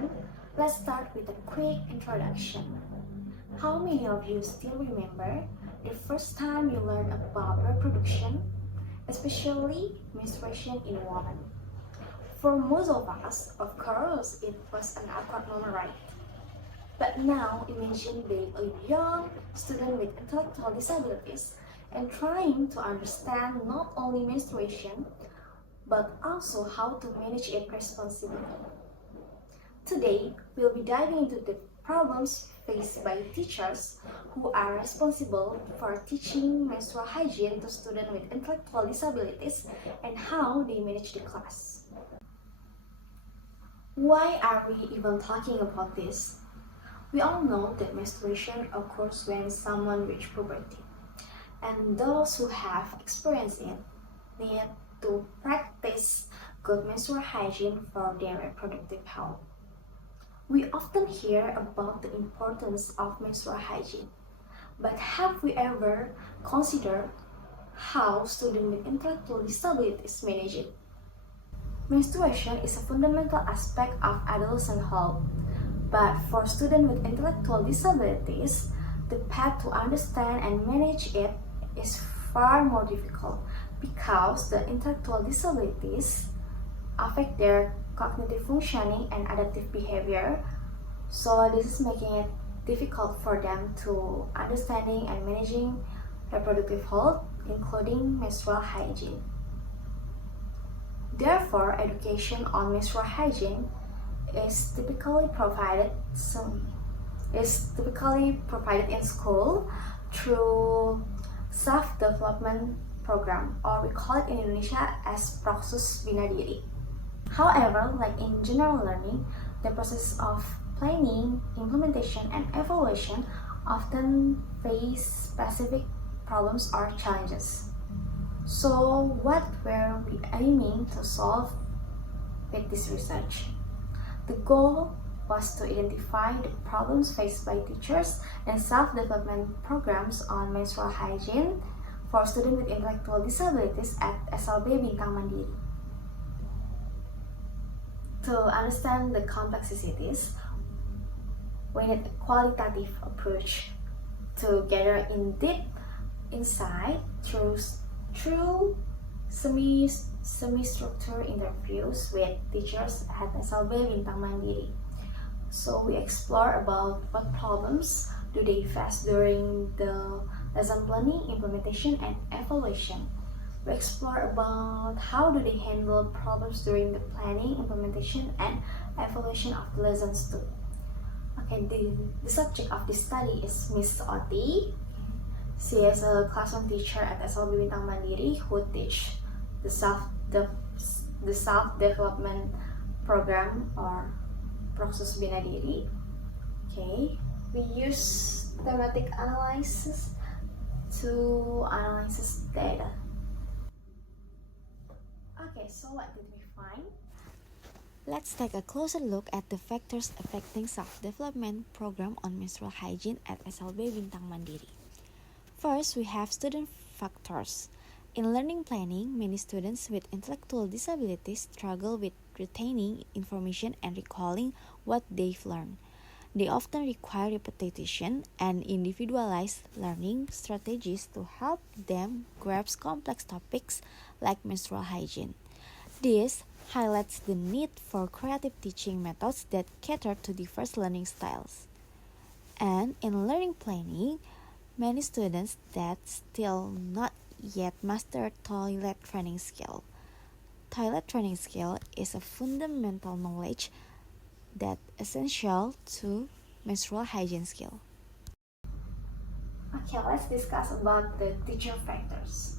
everyone. Let's start with a quick introduction. How many of you still remember the first time you learned about reproduction, especially menstruation in women? For most of us, of course, it was an awkward moment, right? But now imagine being a young student with intellectual disabilities and trying to understand not only menstruation but also how to manage it responsibly. Today, we'll be diving into the problems faced by teachers who are responsible for teaching menstrual hygiene to students with intellectual disabilities and how they manage the class. Why are we even talking about this? We all know that menstruation occurs when someone reaches puberty, and those who have experienced it need to practice good menstrual hygiene for their reproductive health. We often hear about the importance of menstrual hygiene, but have we ever considered how students with intellectual disabilities manage it? Menstruation is a fundamental aspect of adolescent health, but for students with intellectual disabilities, the path to understand and manage it is far more difficult because the intellectual disabilities affect their cognitive functioning and adaptive behavior. So this is making it difficult for them to understanding and managing reproductive health, including menstrual hygiene. Therefore, education on menstrual hygiene is typically provided in school through self-development program, or we call it in Indonesia as Proksus Bina Diri. However, like in general learning, the process of planning, implementation, and evaluation often face specific problems or challenges. So, what were we aiming to solve with this research? The goal was to identify the problems faced by teachers and self-development programs on menstrual hygiene for students with intellectual disabilities at SLB Bintang Mandiri. To understand the complexities, we need a qualitative approach to gather in-depth insight through semi-structured interviews with teachers at SLB Bintang Mandiri. So we explore about what problems do they face during the lesson planning, implementation, and evaluation. We explore about how do they handle problems during the planning, implementation, and evaluation of the lessons too. Okay, the subject of this study is Miss Oti. She is a classroom teacher at SLB Bintang Mandiri who teach the self-development program or Proksus Bina Diri. Okay, we use thematic analysis to analyze data. Okay, so what did we find? Let's take a closer look at the factors affecting self-development program on menstrual hygiene at SLB Bintang Mandiri. First, we have student factors. In learning planning, many students with intellectual disabilities struggle with retaining information and recalling what they've learned. They often require repetition and individualized learning strategies to help them grasp complex topics like menstrual hygiene. This highlights the need for creative teaching methods that cater to diverse learning styles. And in learning planning, many students that still not yet master toilet training skill. Toilet training skill is a fundamental knowledge that essential to menstrual hygiene skill. Okay, let's discuss about the teacher factors.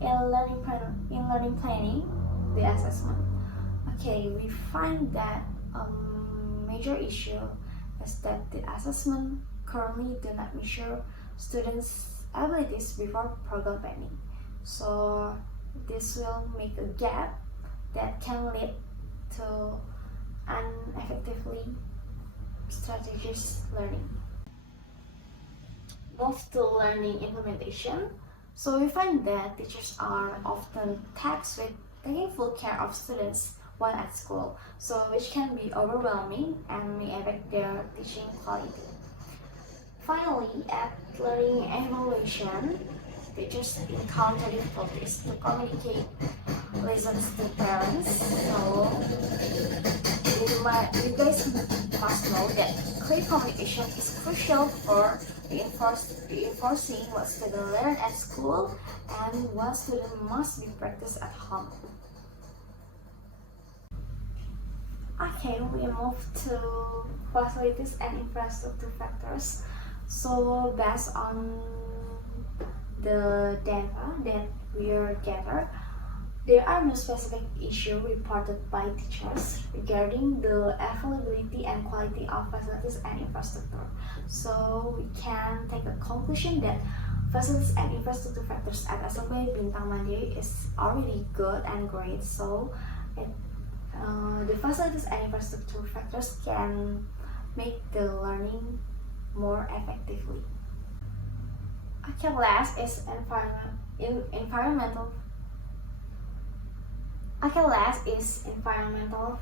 In learning planning, the assessment. Okay, we find that a major issue is that the assessment currently do not measure students' abilities before program planning. So this will make a gap that can lead to ineffectively strategies learning. Move to learning implementation. So we find that teachers are often tasked with taking full care of students while at school, so which can be overwhelming and may affect their teaching quality. Finally, at learning and evaluation, teachers encounter difficulties to communicate lessons to parents. So you guys must know that clear communication is crucial for reinforcing what students learn at school and what students must be practiced at home. Okay, we move to facilities and infrastructure factors. So based on the data that we are gathered, there are no specific issues reported by teachers regarding the availability and quality of facilities and infrastructure. So we can take a conclusion that facilities and infrastructure factors at SLB Bintang Mandiri is already good and great. So the facilities and infrastructure factors can make the learning more effectively. Okay, last is environmental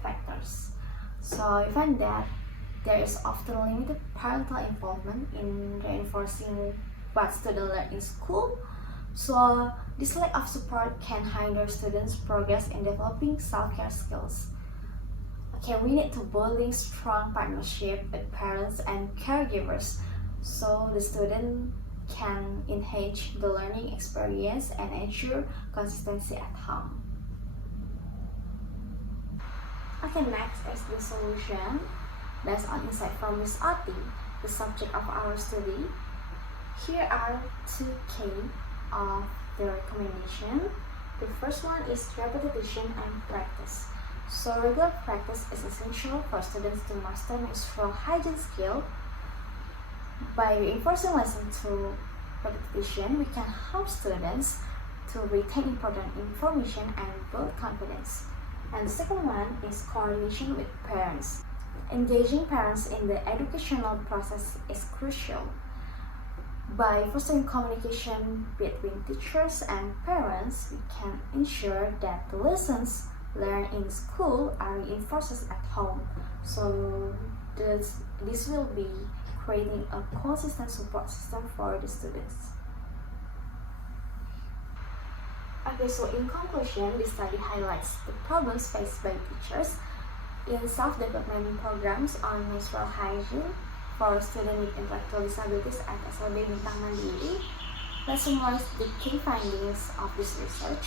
factors. So we find that there is often limited parental involvement in reinforcing what students learn in school. So this lack of support can hinder students' progress in developing self-care skills. Okay, we need to build strong partnership with parents and caregivers so the student can enhance the learning experience and ensure consistency at home. Okay, next is the solution. Based on insight from Ms. Oti, the subject of our study, here are 2 key of the recommendation. The first one is repetition and practice. So regular practice is essential for students to master menstrual hygiene skill. By reinforcing lessons through repetition, we can help students to retain important information and build confidence. And the second one is coordination with parents. Engaging parents in the educational process is crucial. By fostering communication between teachers and parents, we can ensure that the lessons learned in school are reinforced at home. So this will be creating a consistent support system for the students. Okay, so in conclusion, this study highlights the problems faced by teachers in self-development programs on menstrual hygiene for students with intellectual disabilities at SLB Bintang Mandiri. Let's summarize the key findings of this research.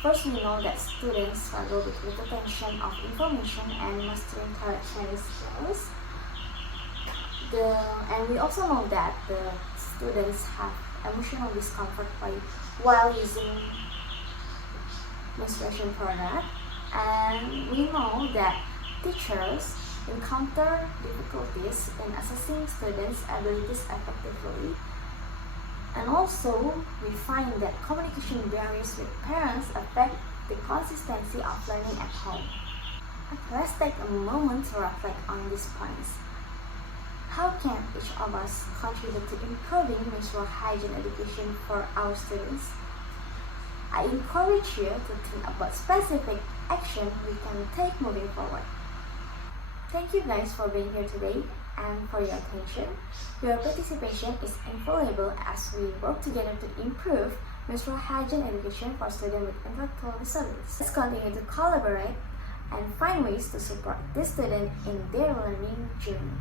First, we know that students struggle with retention of information and mastering Chinese skills. And we also know that the students have emotional discomfort while using menstruation product, and we know that teachers encounter difficulties in assessing students' abilities effectively. And also, we find that communication barriers with parents affect the consistency of learning at home. Let's take a moment to reflect on these points. How can each of us contribute to improving menstrual hygiene education for our students? I encourage you to think about specific action we can take moving forward. Thank you guys for being here today and for your attention. Your participation is invaluable as we work together to improve menstrual hygiene education for students with intellectual disabilities. Let's continue to collaborate and find ways to support these students in their learning journey.